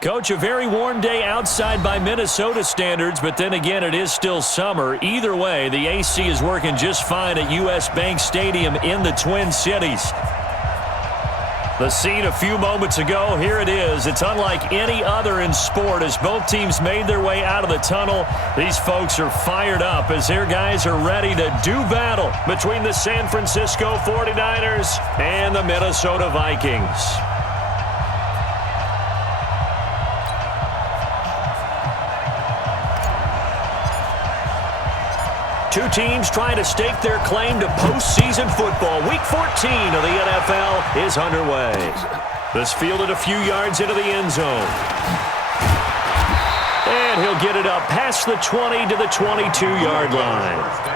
Coach, a very warm day outside by Minnesota standards, but then again, it is still summer. Either way, the AC is working just fine at U.S. Bank Stadium in the Twin Cities. The scene a few moments ago, here it is. It's unlike any other in sport as both teams made their way out of the tunnel. These folks are fired up as their guys are ready to do battle between the San Francisco 49ers and the Minnesota Vikings. Two teams trying to stake their claim to postseason football. Week 14 of the NFL is underway. This fielded a few yards into the end zone. And he'll get it up past the 20 to the 22-yard line.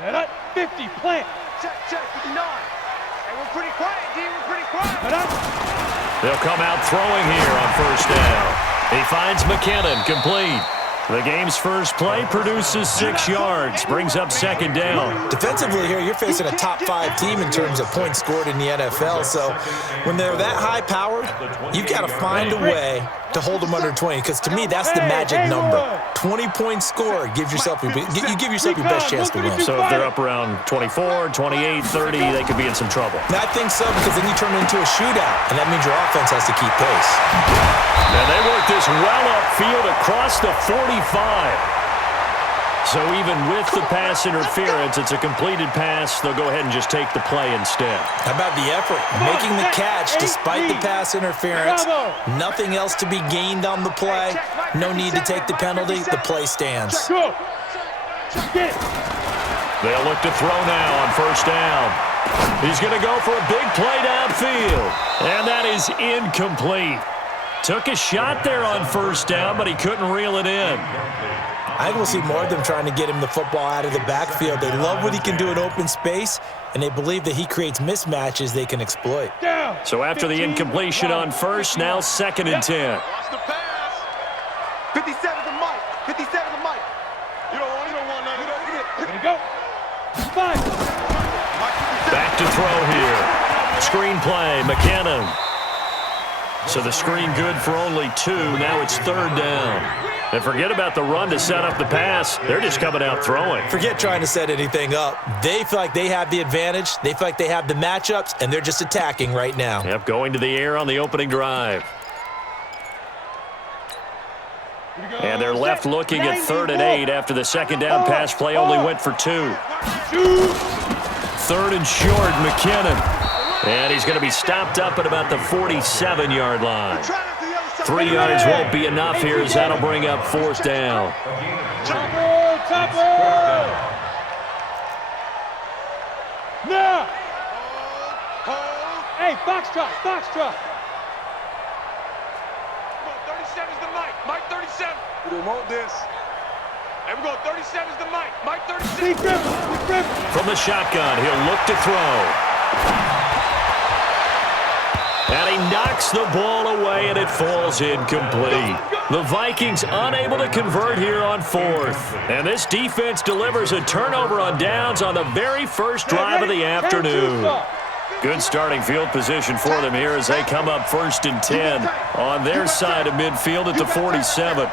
Set up, 50, plant. Check, 59. Hey, we're pretty quiet, D. We're pretty quiet. Set up. They'll come out throwing here on first down. He finds McKinnon, complete. The game's first play produces 6 yards, brings up second down. Defensively here, you're facing a top-5 team in terms of points scored in the NFL. So when they're that high-powered, you've got to find a way to hold them under 20. Because to me, that's the magic number. 20-point score gives yourself you give yourself your best chance to win. So if they're up around 24, 28, 30, they could be in some trouble. I think so, because then you turn it into a shootout, and that means your offense has to keep pace. And they work this well upfield across the 45. So even with the pass interference, it's a completed pass. They'll go ahead and just take the play instead. How about the effort? Making the catch despite the pass interference. Nothing else to be gained on the play. No need to take the penalty. The play stands. They'll look to throw now on first down. He's going to go for a big play downfield. And that is incomplete. Took a shot there on first down, but he couldn't reel it in. I think we'll see more of them trying to get him the football out of the backfield. They love what he can do in open space, and they believe that he creates mismatches they can exploit. So after the incompletion on first, now 2nd and 10. 57 to Mike. 57 to Mike. You don't want none of that. Here we go. 5. Back to throw here. Screen play, McKinnon. So the screen good for only 2. Now it's 3rd down. And forget about the run to set up the pass. They're just coming out throwing. Forget trying to set anything up. They feel like they have the advantage. They feel like they have the matchups, and they're just attacking right now. Yep, going to the air on the opening drive. And they're left looking at 3rd and 8 after the second down pass play only went for 2. 3rd and short, McKinnon. And he's going to be stopped up at about the 47-yard line. 3 yards won't be enough here as that'll bring up 4th down. Chopper! Now! Hey, Foxtrot! 37's the Mike. Mike 37. We don't want this. Hey, we're going 37's the Mike. Mike 36. From the shotgun, he'll look to throw. And he knocks the ball away, and it falls incomplete. The Vikings unable to convert here on 4th. And this defense delivers a turnover on downs on the very first drive of the afternoon. Good starting field position for them here as they come up 1st and 10 on their side of midfield at the 47.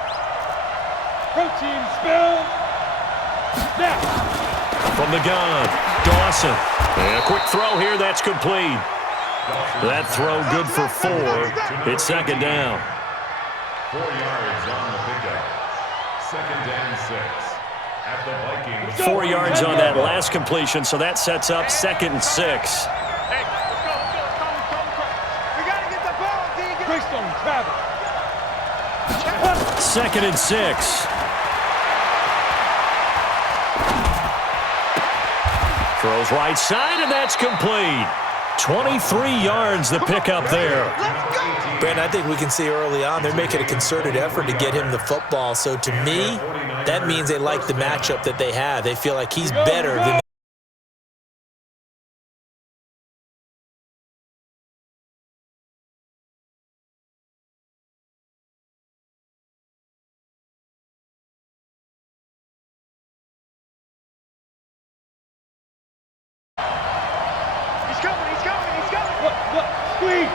Protein spill. Now. From the gun, Dawson. And a quick throw here, that's complete. That throw good for 4. It's 2nd down. 4 yards on the pickup. 2nd and 6. At the Vikings. 4 yards on that last completion, so that sets up 2nd and 6. Hey, let's go. We got to get the ball, D. Greystone travel. 2nd and 6. Throws right side, and that's complete. 23 yards the pickup there. Brandon, I think we can see early on they're making a concerted effort to get him the football. So to me, that means they like the matchup that they have. They feel like he's better than Look, squeeze.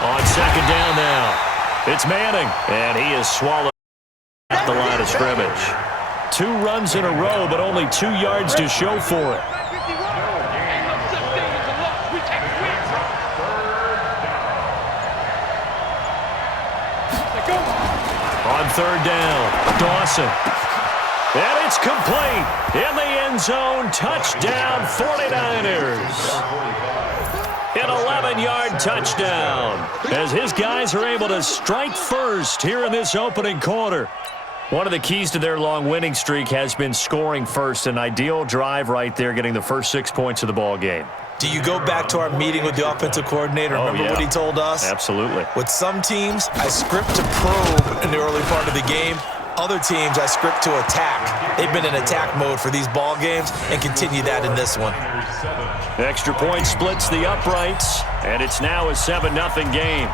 On second down now, it's Manning, and he is swallowed at the line of scrimmage. 2 runs in a row, but only 2 yards to show for it. On third down, Dawson. And it's complete. In the end zone, touchdown 49ers. An 11-yard touchdown as his guys are able to strike first here in this opening quarter. One of the keys to their long winning streak has been scoring first. An ideal drive right there, getting the first 6 points of the ball game. Do you go back to our meeting with the offensive coordinator? Remember what he told us? Absolutely. With some teams, I script to probe in the early part of the game. Other teams, I script to attack. They've been in attack mode for these ball games and continue that in this one. Extra point splits the uprights, and it's now a 7-0 game.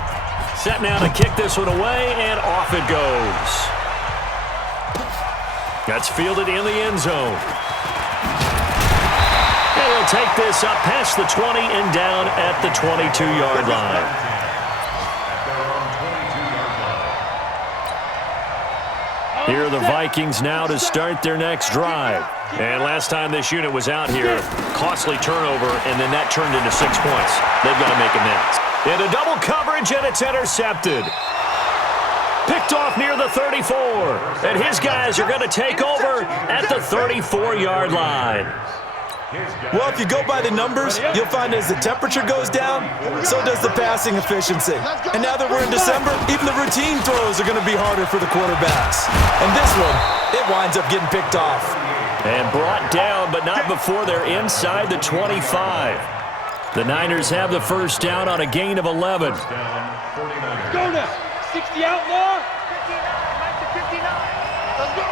Set now to kick this one away, and off it goes. That's fielded in the end zone. And he'll take this up past the 20 and down at the 22-yard line. Here are the Vikings now to start their next drive. And last time this unit was out here, costly turnover, and then that turned into 6 points. They've got to make amends. Into double coverage, and it's intercepted. Picked off near the 34. And his guys are going to take over at the 34-yard line. Well, if you go by the numbers, you'll find as the temperature goes down, so does the passing efficiency. And now that we're in December, even the routine throws are going to be harder for the quarterbacks. And this one, it winds up getting picked off. And brought down, but not before they're inside the 25. The Niners have the first down on a gain of 11. Go now. 60 outlaw. 59. Let's go.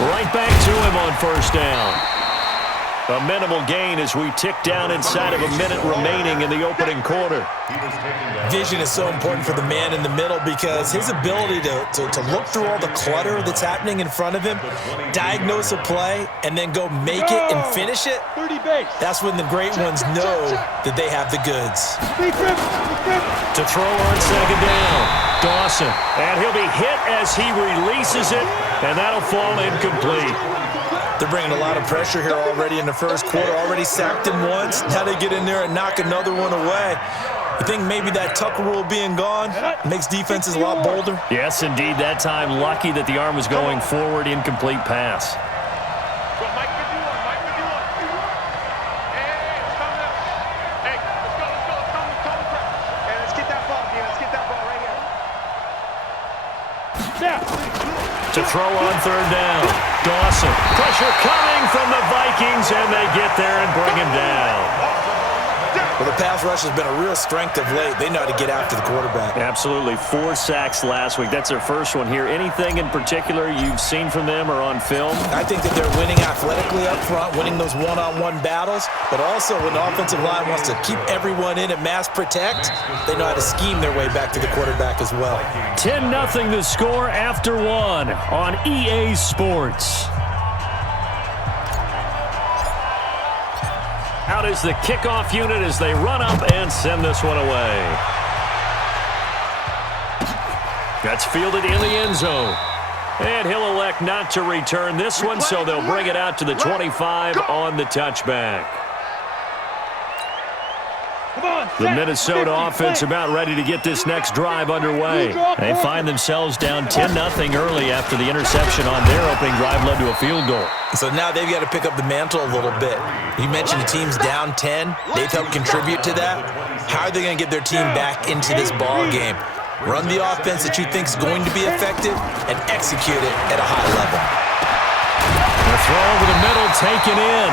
Right back to him on first down. A minimal gain as we tick down inside of a minute remaining in the opening quarter. Vision is so important for the man in the middle because his ability to look through all the clutter that's happening in front of him, diagnose a play, and then go make it and finish it, 30 base. that's when the great ones know that they have the goods. To throw on second down, Dawson. And he'll be hit as he releases it, and that'll fall incomplete. They're bringing a lot of pressure here already in the first quarter. Already sacked him once. Now they get in there and knock another one away. I think maybe that Tucker rule being gone makes defenses a lot bolder. Yes, indeed. That time, lucky that the arm was going forward. Incomplete pass. Mike could do one. Mike could do one. Hey, let's calm down. Hey, let's go. Calm down. Hey, let's get that ball, man. Let's get that ball right here. Now. To throw on third down, Dawson. Pressure coming from the Vikings, and they get there and bring him down. Well, the pass rush has been a real strength of late. They know how to get after the quarterback. Absolutely. 4 sacks last week. That's their first one here. Anything in particular you've seen from them or on film? I think that they're winning athletically up front, winning those one-on-one battles, but also when the offensive line wants to keep everyone in and mass protect, they know how to scheme their way back to the quarterback as well. 10-0 the score after 1 on EA Sports. Out is the kickoff unit as they run up and send this one away. That's fielded in the end zone. And he'll elect not to return this one, so they'll bring it out to the 25 on the touchback. The Minnesota offense about ready to get this next drive underway. They find themselves down 10-0 early after the interception on their opening drive led to a field goal. So now they've got to pick up the mantle a little bit. You mentioned the team's down 10. They've helped contribute to that. How are they going to get their team back into this ball game? Run the offense that you think is going to be effective and execute it at a high level. The throw over the middle taken in.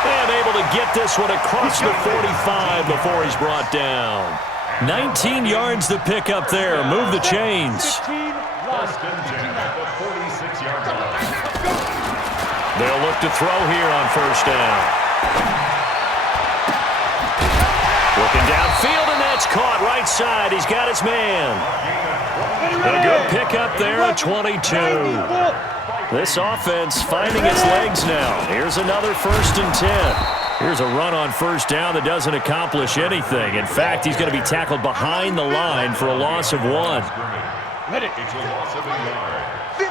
And able to get this one across the 45 before he's brought down. 19 yards to pick up there. Move the chains. First and 10 at the 46-yard line. They'll look to throw here on first down. Looking downfield, and that's caught right side. He's got his man. A good pickup there at 22. This offense finding its legs now. Here's another 1st and 10. Here's a run on first down that doesn't accomplish anything. In fact, he's going to be tackled behind the line for a loss of 1. It's a loss of a yard.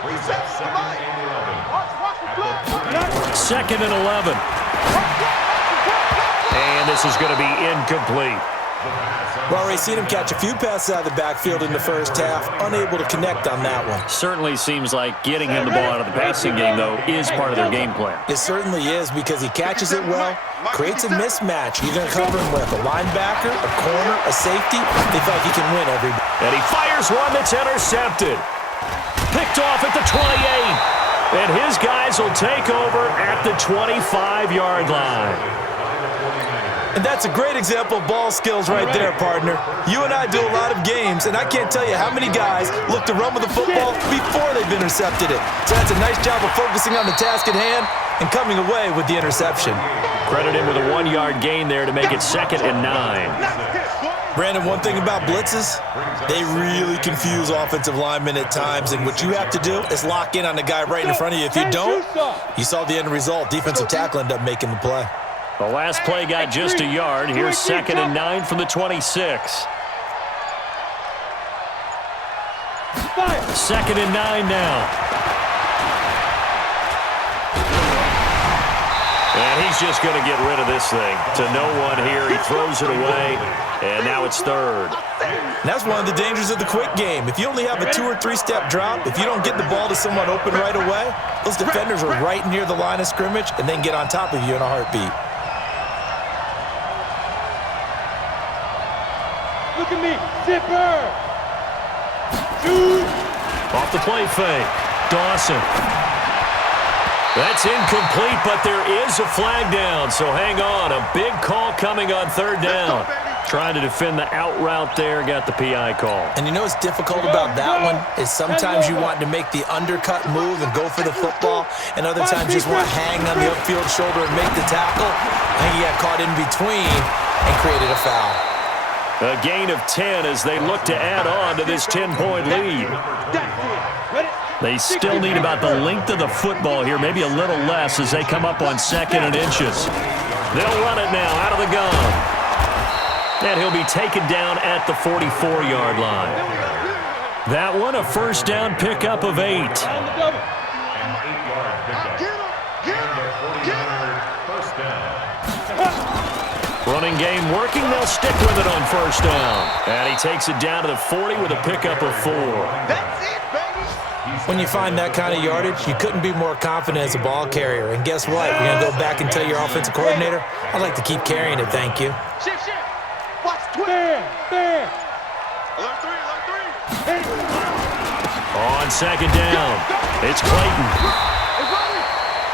Brings up 2nd and 11. 2nd and 11. And this is going to be incomplete. Well, Ray, seen him catch a few passes out of the backfield in the first half, unable to connect on that one. Certainly seems like getting him the ball out of the passing game, though, is part of their game plan. It certainly is because he catches it well, creates a mismatch. You're going to cover him with a linebacker, a corner, a safety. They feel like he can win every day. And he fires one that's intercepted. Picked off at the 28. And his guys will take over at the 25-yard line. And that's a great example of ball skills right there, partner. You and I do a lot of games, and I can't tell you how many guys look to run with the football before they've intercepted it. So that's a nice job of focusing on the task at hand and coming away with the interception. Credit him with a 1-yard gain there to make it 2nd and 9. Brandon, one thing about blitzes, they really confuse offensive linemen at times, and what you have to do is lock in on the guy right in front of you. If you don't, you saw the end result. Defensive tackle ended up making the play. The last play got just a yard. Here's 2nd and 9 from the 26. 2nd and 9 now. And he's just going to get rid of this thing. To no one here. He throws it away. And now it's 3rd. And that's one of the dangers of the quick game. If you only have a 2- or 3-step drop, if you don't get the ball to someone open right away, those defenders are right near the line of scrimmage and then get on top of you in a heartbeat. Look at me, zipper. Shoot. Off the play fake. Dawson. That's incomplete, but there is a flag down, so hang on. A big call coming on 3rd down. Trying to defend the out route there, got the PI call. And you know what's difficult about that one is sometimes you want to make the undercut move and go for the football, and other times you just want to hang on the upfield shoulder and make the tackle. I think he got caught in between and created a foul. A gain of 10 as they look to add on to this 10-point lead. They still need about the length of the football here, maybe a little less as they come up on 2nd and inches. They'll run it now out of the gun. And he'll be taken down at the 44-yard line. That one, a first down pickup of 8. An 8-yard pickup. And the 49er first down. Running game working. They'll stick with it on first down. And he takes it down to the 40 with a pickup of 4. That's it, baby. When you find that kind of yardage, you couldn't be more confident as a ball carrier. And guess what? You're going to go back and tell your offensive coordinator, I'd like to keep carrying it, thank you. Shift. Watch Fair. Alert 3. On 2nd down, it's Clayton.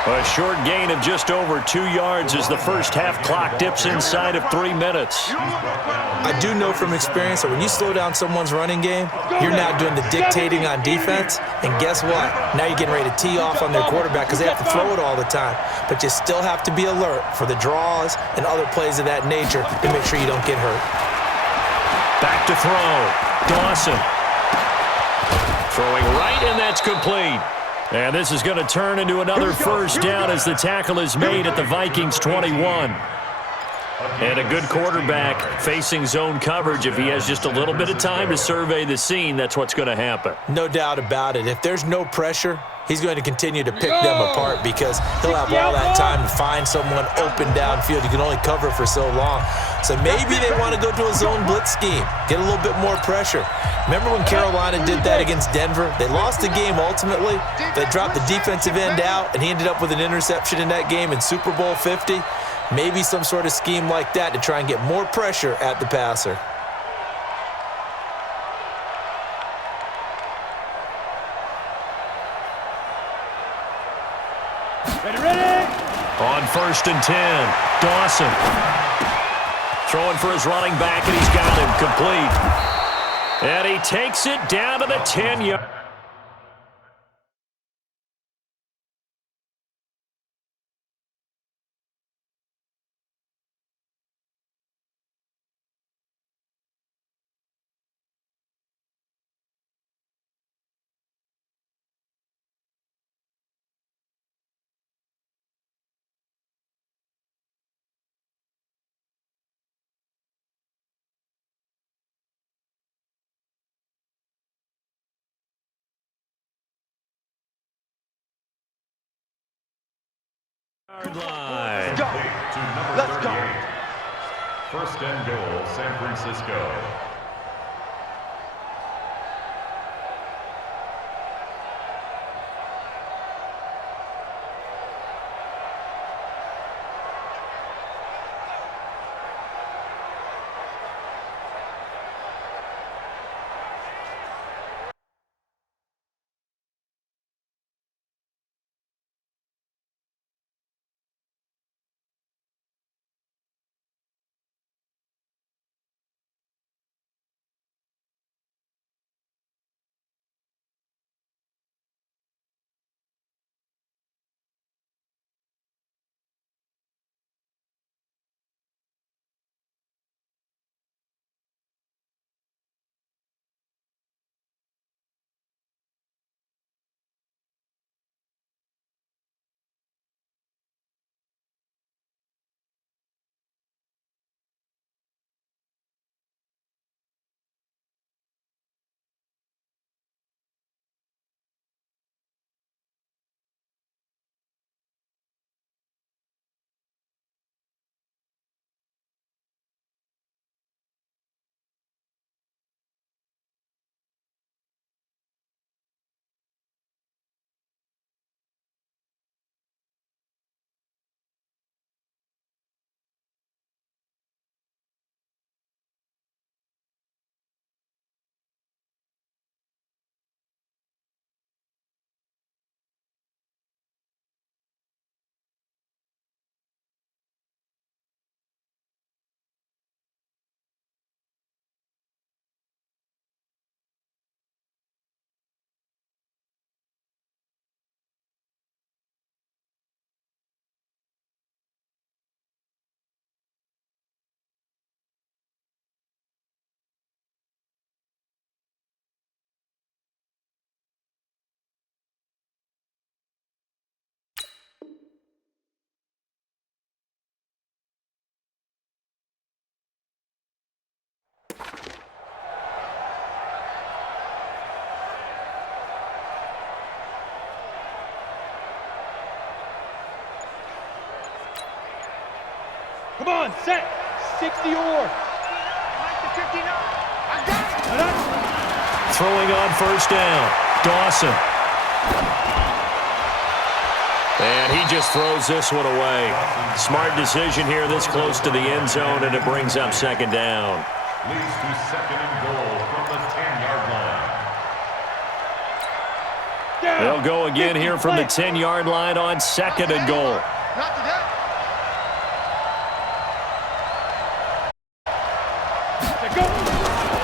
A short gain of just over 2 yards as the first half clock dips inside of 3 minutes. I do know from experience that when you slow down someone's running game, you're now doing the dictating on defense. And guess what? Now you're getting ready to tee off on their quarterback because they have to throw it all the time. But you still have to be alert for the draws and other plays of that nature to make sure you don't get hurt. Back to throw. Dawson. Throwing right, and that's complete. And this is going to turn into another first down as the tackle is made at the Vikings 21. And a good quarterback facing zone coverage. If he has just a little bit of time to survey the scene, that's what's going to happen. No doubt about it. If there's no pressure, he's going to continue to pick them apart because he'll have all that time to find someone open downfield. You can only cover for so long. So maybe they want to go to a zone blitz scheme, get a little bit more pressure. Remember when Carolina did that against Denver? They lost the game ultimately. They dropped the defensive end out, and he ended up with an interception in that game in Super Bowl 50. Maybe some sort of scheme like that to try and get more pressure at the passer. Ready. On 1st and 10, Dawson. Throwing for his running back, and he's got him complete. And he takes it down to the 10-yard. Line. Let's go. To number Let's go. 38. First and goal, San Francisco. Come on, set. 60 or. Throwing on 1st down, Dawson. And he just throws this one away. Smart decision here this close to the end zone, and it brings up 2nd down. Leads to 2nd and goal from the 10-yard line. They'll go again here from the 10-yard line on 2nd and goal. Not today.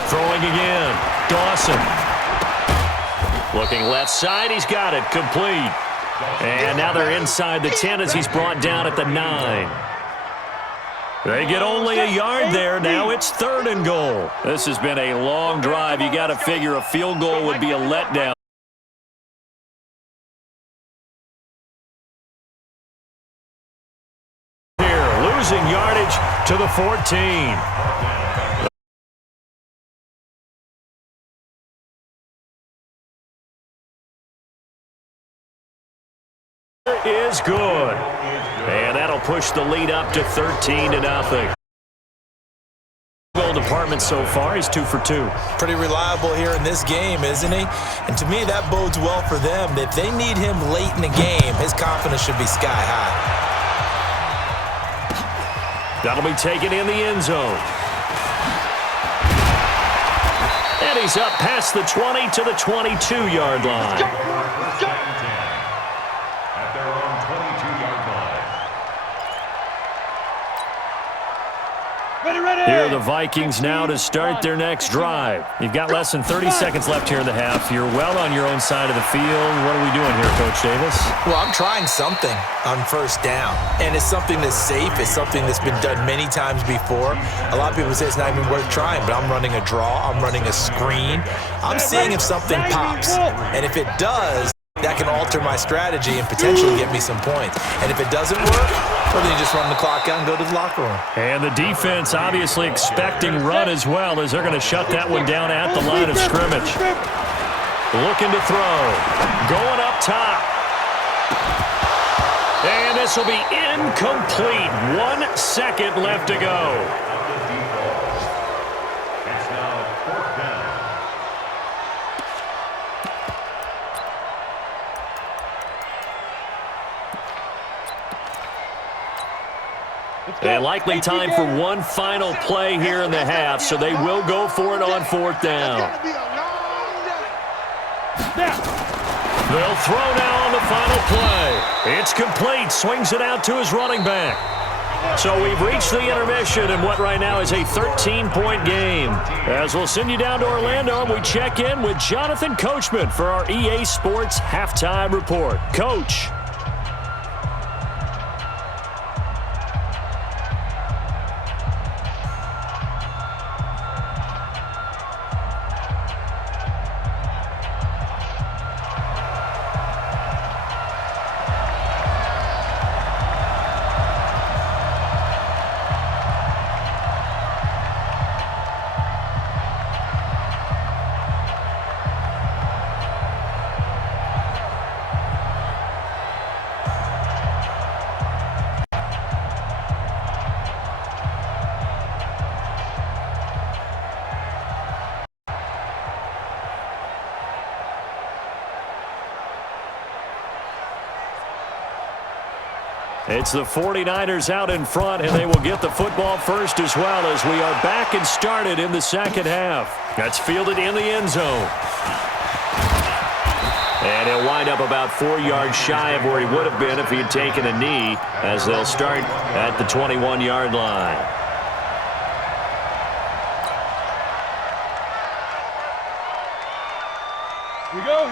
Throwing again, Dawson. Looking left side, he's got it, complete. And now they're inside the 10 as he's brought down at the 9. They get only a yard there. Now it's 3rd and goal. This has been a long drive. You got to figure a field goal would be a letdown. Here, losing yardage to the 14. Is good. And that'll push the lead up to 13-0. Goal department so far, he's 2 for 2. Pretty reliable here in this game, isn't he? And to me, that bodes well for them. If they need him late in the game, his confidence should be sky high. That'll be taken in the end zone. And he's up past the 20 to the 22-yard line. At their own 22-yard line. Here are the Vikings now to start their next drive. You've got less than 30 seconds left here in the half. You're well on your own side of the field. What are we doing here, Coach Davis? Well, I'm trying something on first down, and it's something that's safe. It's something that's been done many times before. A lot of people say it's not even worth trying, but I'm running a draw. I'm running a screen. I'm seeing if something pops, and if it does, that can alter my strategy and potentially get me some points. And if it doesn't work, well, then you just run the clock out and go to the locker room. And the defense obviously expecting run as well, as they're going to shut that one down at the line of scrimmage. Looking to throw. Going up top. And this will be incomplete. 1 second left to go. It's now 4th down. And likely time for one final play here in the half, so they will go for it on 4th down. They'll throw now on the final play. It's complete. Swings it out to his running back. So we've reached the intermission in what right now is a 13-point game. As we'll send you down to Orlando, and we check in with Jonathan Coachman for our EA Sports Halftime Report. Coach. It's the 49ers out in front, and they will get the football first as well, as we are back and started in the second half. That's fielded in the end zone. And he'll wind up about 4 yards shy of where he would have been if he had taken a knee, as they'll start at the 21-yard line.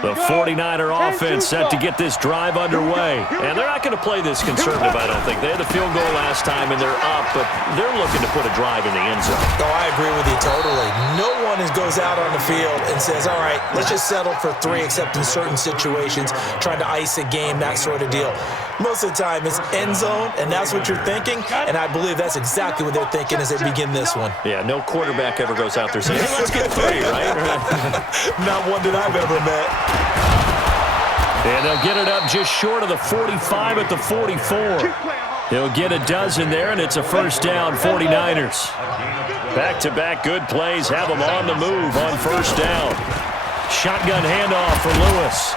The 49er offense set to get this drive underway. And they're not going to play this conservative, I don't think. They had the field goal last time, and they're up, but they're looking to put a drive in the end zone. Oh, I agree with you totally. No one goes out on the field and says, all right, let's just settle for 3, except in certain situations, trying to ice a game, that sort of deal. Most of the time, it's end zone, and that's what you're thinking, and I believe that's exactly what they're thinking as they begin this one. Yeah, no quarterback ever goes out there saying, hey, let's get 3, right? Not one that I've ever met. And they'll get it up just short of the 45 at the 44. They'll get a dozen there, and it's a first down, 49ers. Back-to-back good plays have them on the move on first down. Shotgun handoff for Lewis.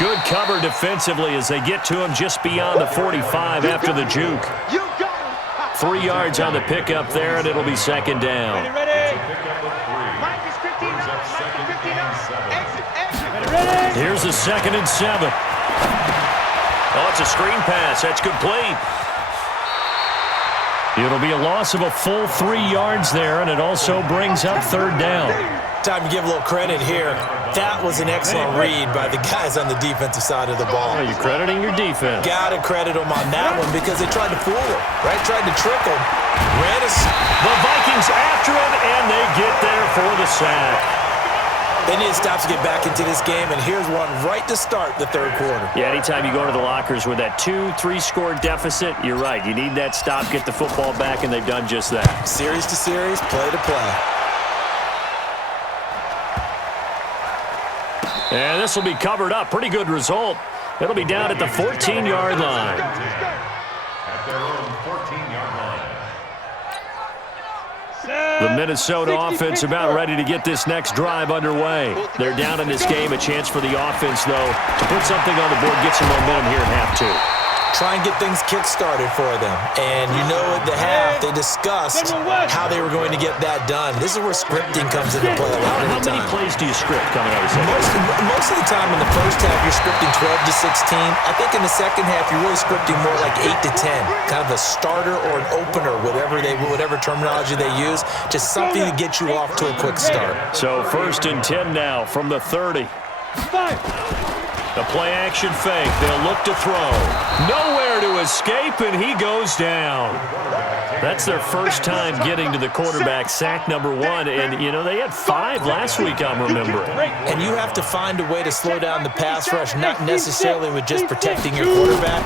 Good cover defensively as they get to him just beyond the 45 after the juke. 3 yards on the pickup there, and it'll be second down. Here's the 2nd and 7. Oh, it's a screen pass. That's complete. It'll be a loss of a full 3 yards there, and it also brings up third down. Time to give a little credit here. That was an excellent read by the guys on the defensive side of the ball. Are you crediting your defense? Got to credit them on that one because they tried to fool him, right? Tried to trick him. The Vikings after him, and they get there for the sack. They need to stop to get back into this game, and here's one right to start the third quarter. Yeah, anytime you go to the lockers with that 2-3 score deficit, you're right. You need that stop, get the football back, and they've done just that. Series to series, play to play. And this will be covered up. Pretty good result. It'll be down at the 14-yard line. At their own 14-yard line. The Minnesota offense about ready to get this next drive underway. They're down in this game. A chance for the offense, though, to put something on the board, get some momentum here in half 2. try and get things kick-started for them. And you know at the half, they discussed how they were going to get that done. This is where scripting comes into play a lot of the time. How many plays do you script coming out of the second? Most of the time in the first half, you're scripting 12 to 16. I think in the second half, you're really scripting more like 8 to 10. Kind of a starter or an opener, whatever terminology they use. Just something to get you off to a quick start. So 1st and 10 now from the 30. The play-action fake. They'll look to throw. Nowhere to escape, and he goes down. That's their first time getting to the quarterback, sack number 1. And, you know, they had 5 last week, I'm remembering. And you have to find a way to slow down the pass rush, not necessarily with just protecting your quarterback,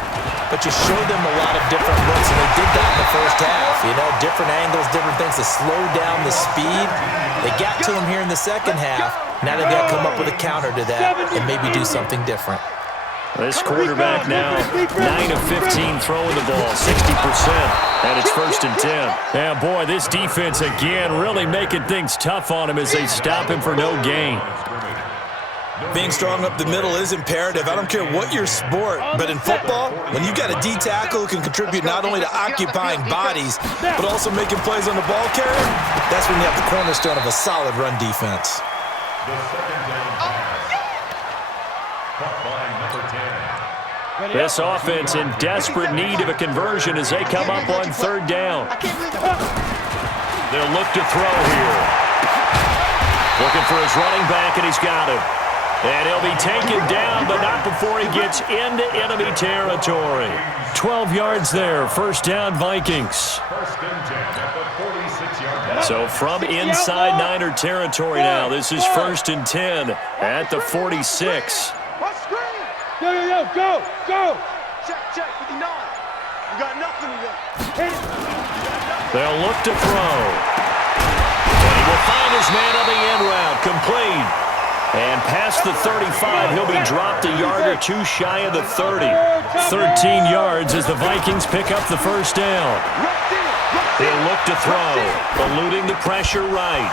but you show them a lot of different looks, and they did that in the first half. You know, different angles, different things to slow down the speed. They got to him here in the second half. Now they've got to come up with a counter to that and maybe do something different. This quarterback now 9 of 15 throwing the ball, 60%, and it's 1st and 10. Yeah, boy, this defense again really making things tough on him as they stop him for no gain. Being strong up the middle is imperative. I don't care what your sport, but in football, when you've got a D tackle who can contribute not only to occupying bodies, but also making plays on the ball carrier, that's when you have the cornerstone of a solid run defense. The second down pass. Caught by number 10. This offense in desperate need of a conversion as they come up on 3rd down. They'll look to throw here. Looking for his running back, and he's got him. And he'll be taken down, but not before he gets into enemy territory. 12 yards there, 1st down Vikings. 1st and 10 at the 46-yard line. So from inside Niner territory now, this is 1st and 10 at the 46. Yo, go! Check, 59. You got nothing to do. They'll look to throw. And he will find his man on the end route, complete. And past the 35, he'll be dropped a yard or 2 shy of the 30. 13 yards as the Vikings pick up the 1st down. They'll look to throw, eluding the pressure right.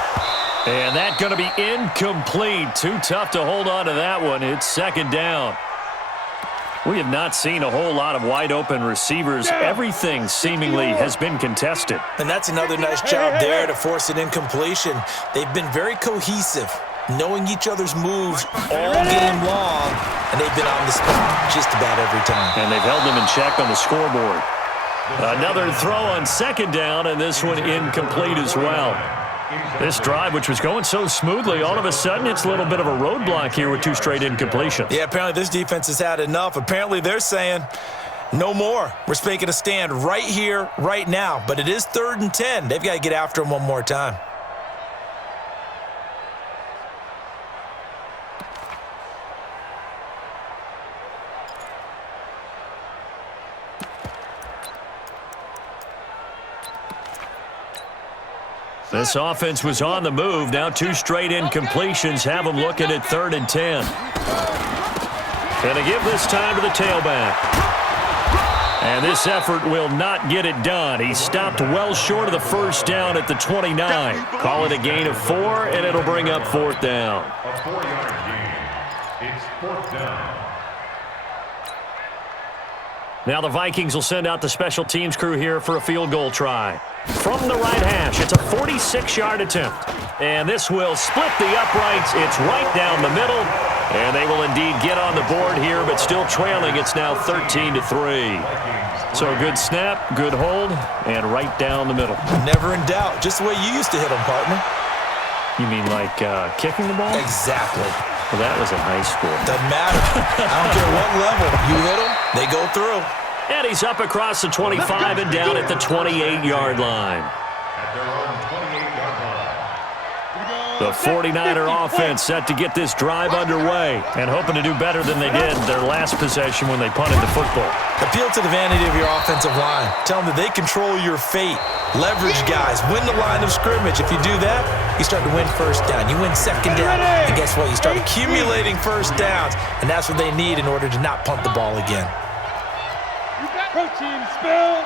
And that's going to be incomplete. Too tough to hold on to that one. It's 2nd down. We have not seen a whole lot of wide-open receivers. Everything seemingly has been contested. And that's another nice job there to force an incompletion. They've been very cohesive, knowing each other's moves all game long, and they've been on the spot just about every time. And they've held them in check on the scoreboard. Another throw on 2nd down, and this one incomplete as well. This drive, which was going so smoothly, all of a sudden it's a little bit of a roadblock here with 2 straight incompletions. Yeah, apparently this defense has had enough. Apparently they're saying, no more. We're making a stand right here, right now. But it is 3rd and 10. They've got to get after him one more time. This offense was on the move. Now 2 straight incompletions have them looking at 3rd and 10. Going to give this time to the tailback. And this effort will not get it done. He stopped well short of the 1st down at the 29. Call it a gain of 4, and it'll bring up 4th down. A 4-yard gain. It's 4th down. Now the Vikings will send out the special teams crew here for a field goal try. From the right hash, it's a 46-yard attempt. And this will split the uprights. It's right down the middle. And they will indeed get on the board here, but still trailing. It's now 13-3. So good snap, good hold, and right down the middle. Never in doubt. Just the way you used to hit them, partner. You mean like kicking the ball? Exactly. Well, that was in high school. Doesn't matter. I don't care what level. You hit them, they go through. And he's up across the 25 and down at the 28-yard line. At their own 28-yard line. The 49er offense set to get this drive underway and hoping to do better than they did their last possession when they punted the football. Appeal to the vanity of your offensive line. Tell them that they control your fate. Leverage guys. Win the line of scrimmage. If you do that, you start to win 1st down. You win 2nd down. And guess what? You start accumulating 1st downs. And that's what they need in order to not punt the ball again. Protein spill.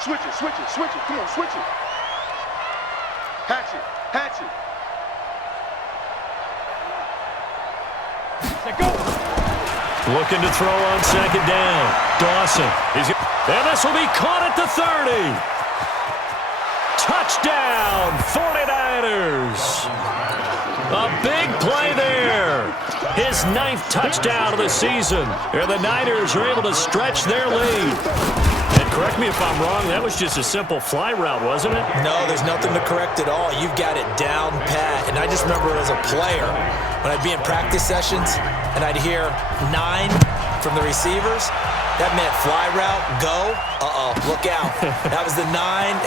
Switch it. Come on, switch it. Hatch it. Set, go. Looking to throw on second down. Dawson. And this will be caught at the 30. Touchdown, 49ers. A big play there. His 9th touchdown of the season. And the Niners are able to stretch their lead. And correct me if I'm wrong, that was just a simple fly route, wasn't it? No, there's nothing to correct at all. You've got it down pat. And I just remember as a player, when I'd be in practice sessions and I'd hear 9 from the receivers, that meant fly route, go, look out. That was the 9,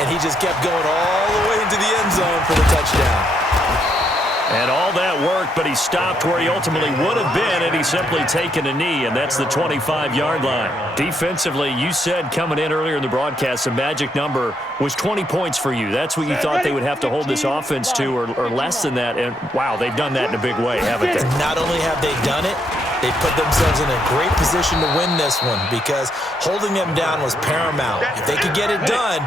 and he just kept going all the way into the end zone for the touchdown. And all that worked, but he stopped where he ultimately would have been, and he's simply taken a knee, and that's the 25-yard line. Defensively, you said coming in earlier in the broadcast, the magic number was 20 points for you. That's what you thought they would have to hold this offense to, or less than that, and wow, they've done that in a big way, haven't they? Not only have they done it, they put themselves in a great position to win this one because holding them down was paramount. If they could get it done,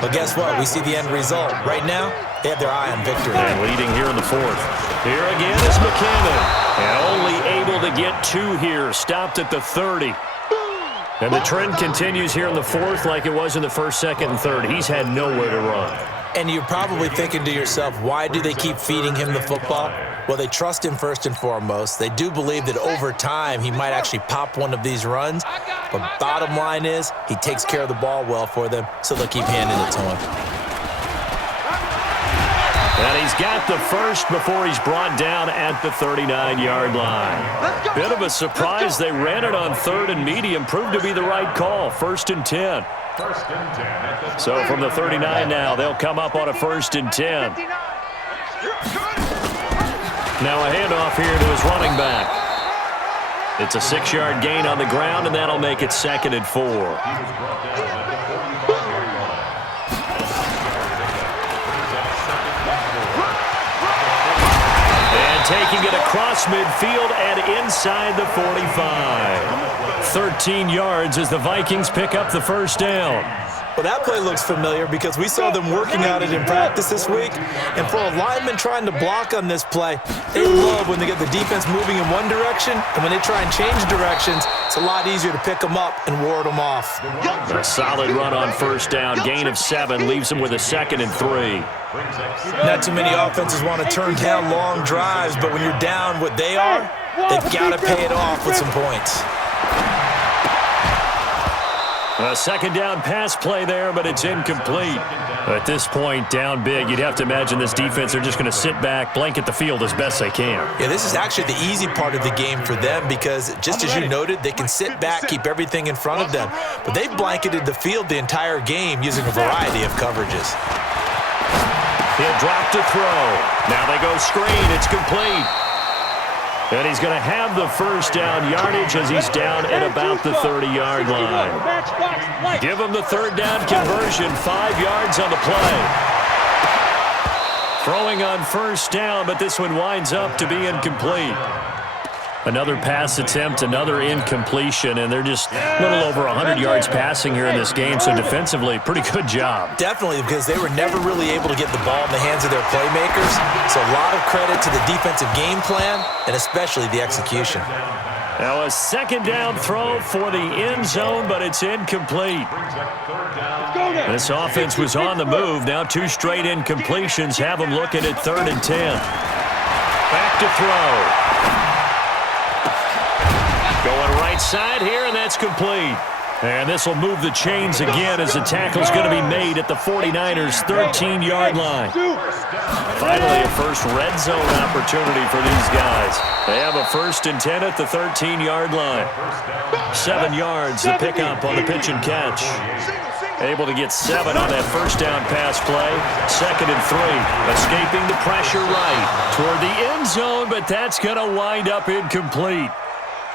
but guess what? We see the end result. Right now, they have their eye on victory. And leading here in the 4th. Here again is McKinnon. And only able to get 2 here. Stopped at the 30. And the trend continues here in the 4th like it was in the 1st, 2nd, and 3rd. He's had nowhere to run. And you're probably thinking to yourself, why do they keep feeding him the football? Well, they trust him first and foremost. They do believe that over time he might actually pop one of these runs. But bottom line is he takes care of the ball well for them, so they'll keep handing it to him. And he's got the first before he's brought down at the 39-yard line. Bit of a surprise. They ran it on 3rd and medium. Proved to be the right call. 1st and 10. So from the 39 now, they'll come up on a 1st and 10. Now a handoff here to his running back. It's a 6-yard gain on the ground, and that'll make it 2nd and 4. And taking it across midfield and inside the 45. 13 yards as the Vikings pick up the first down. Well, that play looks familiar because we saw them working out it in practice this week. And for a lineman trying to block on this play, they love when they get the defense moving in one direction. And when they try and change directions, it's a lot easier to pick them up and ward them off. A solid run on first down. Gain of 7 leaves them with a 2nd and 3. Not too many offenses want to turn down long drives, but when you're down what they are, they've got to pay it off with some points. A 2nd down pass play there, but it's incomplete. At this point, down big, you'd have to imagine this defense, they're just going to sit back, blanket the field as best they can. Yeah, this is actually the easy part of the game for them because, just as you noted, they can sit back, keep everything in front of them. But they've blanketed the field the entire game using a variety of coverages. He'll drop to throw. Now they go screen. It's complete. And he's going to have the first down yardage as he's down at about the 30-yard line. Give him the 3rd down conversion, 5 yards on the play. Throwing on first down, but this one winds up to be incomplete. Another pass attempt, another incompletion, and they're just a little over 100 yards passing here in this game, so defensively, pretty good job. Definitely, because they were never really able to get the ball in the hands of their playmakers, so a lot of credit to the defensive game plan, and especially the execution. Now a 2nd down throw for the end zone, but it's incomplete. This offense was on the move. Now 2 straight incompletions have them looking at 3rd and 10. Back to throw. Going right side here, and that's complete. And this will move the chains again as the tackle's going to be made at the 49ers' 13-yard line. Finally, a first red zone opportunity for these guys. They have a 1st and 10 at the 13-yard line. 7 yards, the pickup on the pitch and catch. Able to get 7 on that first down pass play. 2nd and 3. Escaping the pressure right toward the end zone, but that's going to wind up incomplete.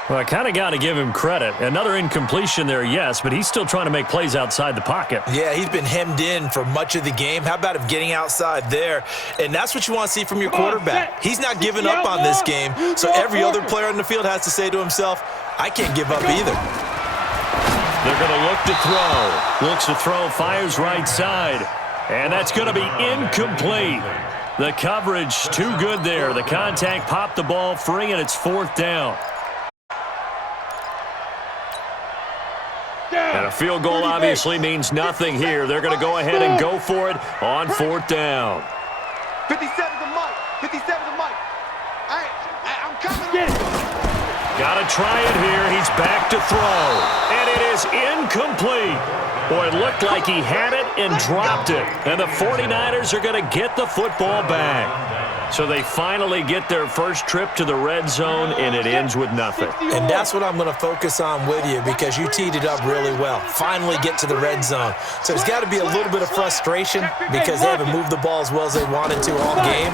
Well, I kind of got to give him credit. Another incompletion there, yes, but he's still trying to make plays outside the pocket. Yeah, he's been hemmed in for much of the game. How about him getting outside there? And that's what you want to see from your quarterback. He's not giving up on this game, so every other player on the field has to say to himself, I can't give up either. They're going to look to throw. Looks to throw, fires right side. And that's going to be incomplete. The coverage too good there. The contact popped the ball free, and it's 4th down. A field goal obviously means nothing here. They're going to go ahead and go for it on 4th down. 57 to Mike. 57 to Mike. I'm coming. Get it. Got to try it here. He's back to throw. And it is incomplete. Boy, it looked like he had it and dropped it. And the 49ers are going to get the football back. So they finally get their first trip to the red zone, and it ends with nothing. And that's what I'm going to focus on with you because you teed it up really well. Finally get to the red zone. So there's got to be a little bit of frustration because they haven't moved the ball as well as they wanted to all game.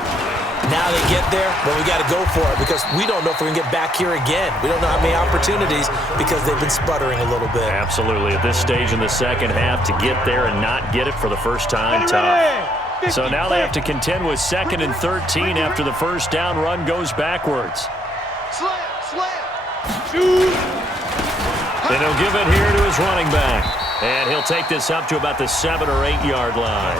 Now they get there, but we got to go for it because we don't know if we're going to get back here again. We don't know how many opportunities because they've been sputtering a little bit. Absolutely. At this stage in the second half, to get there and not get it for the first time, tough. So now they have to contend with 2nd and 13 after the first down run goes backwards. Slam. And he'll give it here to his running back. And he'll take this up to about the 7 or 8 yard line.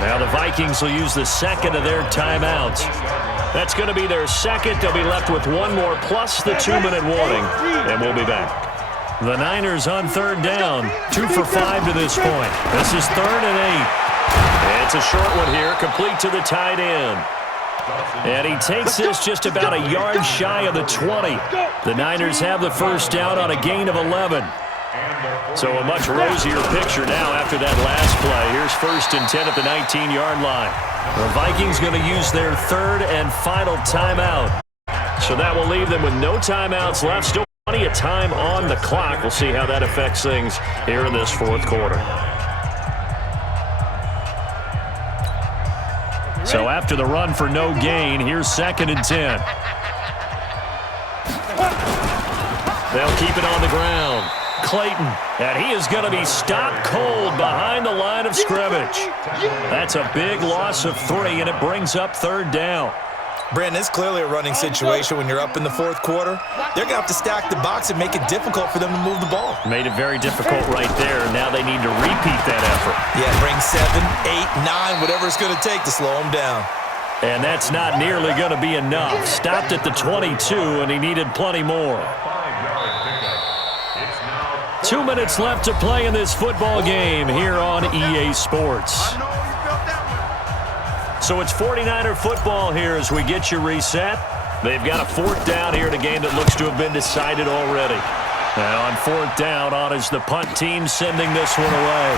Now the Vikings will use the second of their timeouts. That's going to be their second. They'll be left with one more plus the 2-minute warning. And we'll be back. The Niners on 3rd down. 2 for 5 to this point. This is 3rd and 8. It's a short one here, complete to the tight end. And he takes this just about a yard shy of the 20. The Niners have the first down on a gain of 11. So a much rosier picture now after that last play. Here's 1st and 10 at the 19-yard line. The Vikings going to use their 3rd and final timeout. So that will leave them with no timeouts left. Still plenty of time on the clock. We'll see how that affects things here in this 4th quarter. So after the run for no gain, here's 2nd and 10. They'll keep it on the ground. Clayton, and he is going to be stopped cold behind the line of scrimmage. That's a big loss of 3, and it brings up 3rd down. Brandon, it's clearly a running situation when you're up in the 4th quarter. They're going to have to stack the box and make it difficult for them to move the ball. Made it very difficult right there. Now they need to repeat that effort. Yeah, bring 7, 8, 9, whatever it's going to take to slow them down. And that's not nearly going to be enough. Stopped at the 22, and he needed plenty more. 2 minutes left to play in this football game here on EA Sports. So it's 49er football here as we get you reset. They've got a 4th down here in a game that looks to have been decided already. Now on 4th down, on is the punt team sending this one away.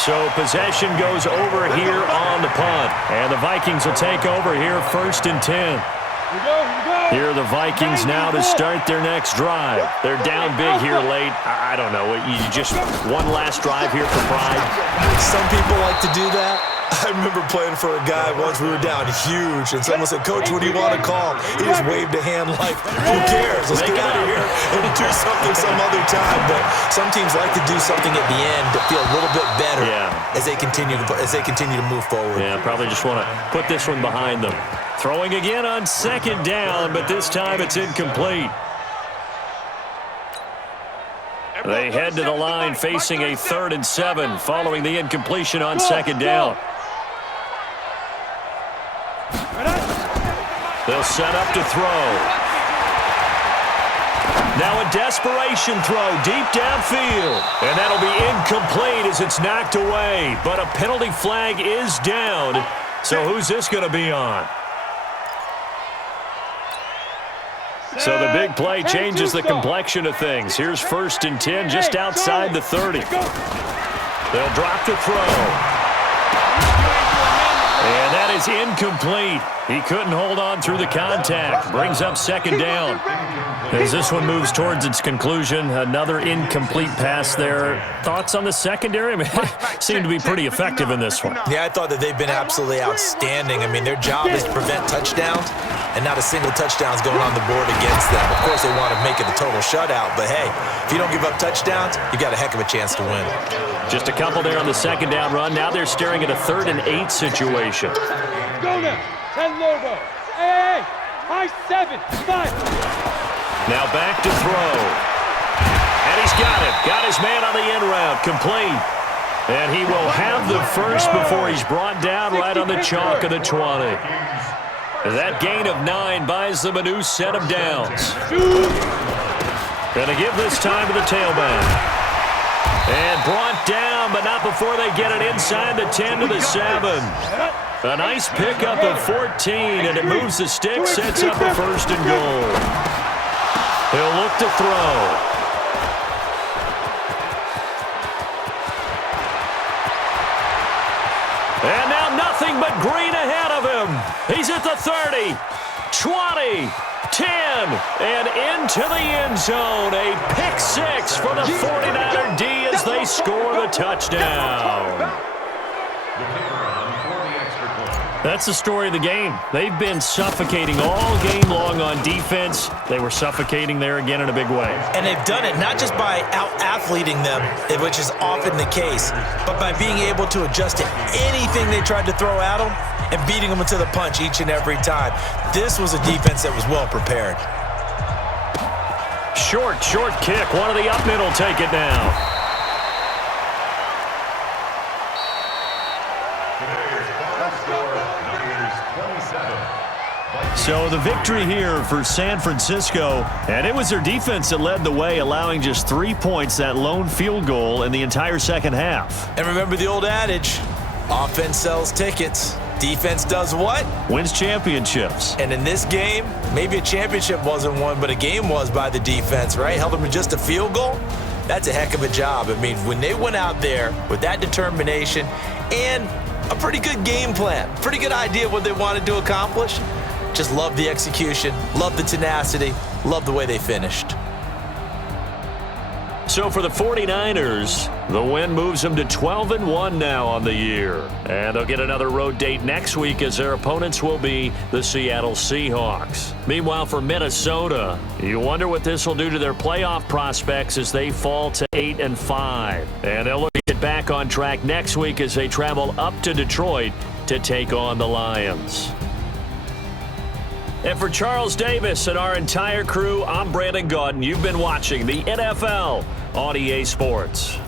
So possession goes over here on the punt. And the Vikings will take over here 1st and 10. Here are the Vikings now to start their next drive. They're down big here late. I don't know. You just one last drive here for pride. Some people like to do that. I remember playing for a guy once. We were down huge, and someone said, "Coach, what do you want to call?" He just waved a hand like, "Who cares? Let's get out of here and do something some other time." But some teams like to do something at the end to feel a little bit better as they continue to move forward. Yeah, probably just want to put this one behind them. Throwing again on 2nd down, but this time it's incomplete. They head to the line facing a 3rd and 7 following the incompletion on 2nd down. They'll set up to throw. Now a desperation throw deep downfield. And that'll be incomplete as it's knocked away. But a penalty flag is down. So who's this going to be on? So the big play changes the complexion of things. Here's 1st and 10 just outside the 30. They'll drop to throw. And that is incomplete. He couldn't hold on through the contact. Brings up 2nd down. As this one moves towards its conclusion, another incomplete pass there. Thoughts on the secondary? I mean, seem to be pretty effective in this one. Yeah, I thought that they've been absolutely outstanding. I mean, their job is to prevent touchdowns, and not a single touchdown is going on the board against them. Of course, they want to make it a total shutout, but hey, if you don't give up touchdowns, you got a heck of a chance to win. Just a couple there on the 2nd down run. Now they're staring at a 3rd and 8 situation. Go now. 10 logo. Hey, high 7, 5. Now back to throw. And he's got it. Got his man on the in route. Complete. And he will have the first before he's brought down right on the chalk of the 20. That gain of 9 buys them a new set of downs. Going to give this time to the tailback. And brought down, but not before they get it inside the 10 to the 7. A nice pickup of 14, and it moves the stick, sets up a 1st and goal. He'll look to throw. And now nothing but green ahead of him. He's at the 30, 20, 10, and into the end zone. A pick 6 for the 49er D as they score the touchdown. That's the story of the game. They've been suffocating all game long on defense. They were suffocating there again in a big way. And they've done it not just by out-athleting them, which is often the case, but by being able to adjust to anything they tried to throw at them and beating them into the punch each and every time. This was a defense that was well prepared. Short kick. One of the up middle take it now. So the victory here for San Francisco, and it was their defense that led the way, allowing just 3 points, that lone field goal in the entire second half. And remember the old adage, offense sells tickets. Defense does what? Wins championships. And in this game, maybe a championship wasn't won, but a game was by the defense, right? Held them to just a field goal. That's a heck of a job. I mean, when they went out there with that determination and a pretty good game plan, pretty good idea of what they wanted to accomplish, just love the execution, love the tenacity, love the way they finished. So for the 49ers, the win moves them to 12-1 now on the year. And they'll get another road date next week as their opponents will be the Seattle Seahawks. Meanwhile, for Minnesota, you wonder what this will do to their playoff prospects as they fall to 8-5. And they'll look to get back on track next week as they travel up to Detroit to take on the Lions. And for Charles Davis and our entire crew, I'm Brandon Gaudin. You've been watching the NFL on EA Sports.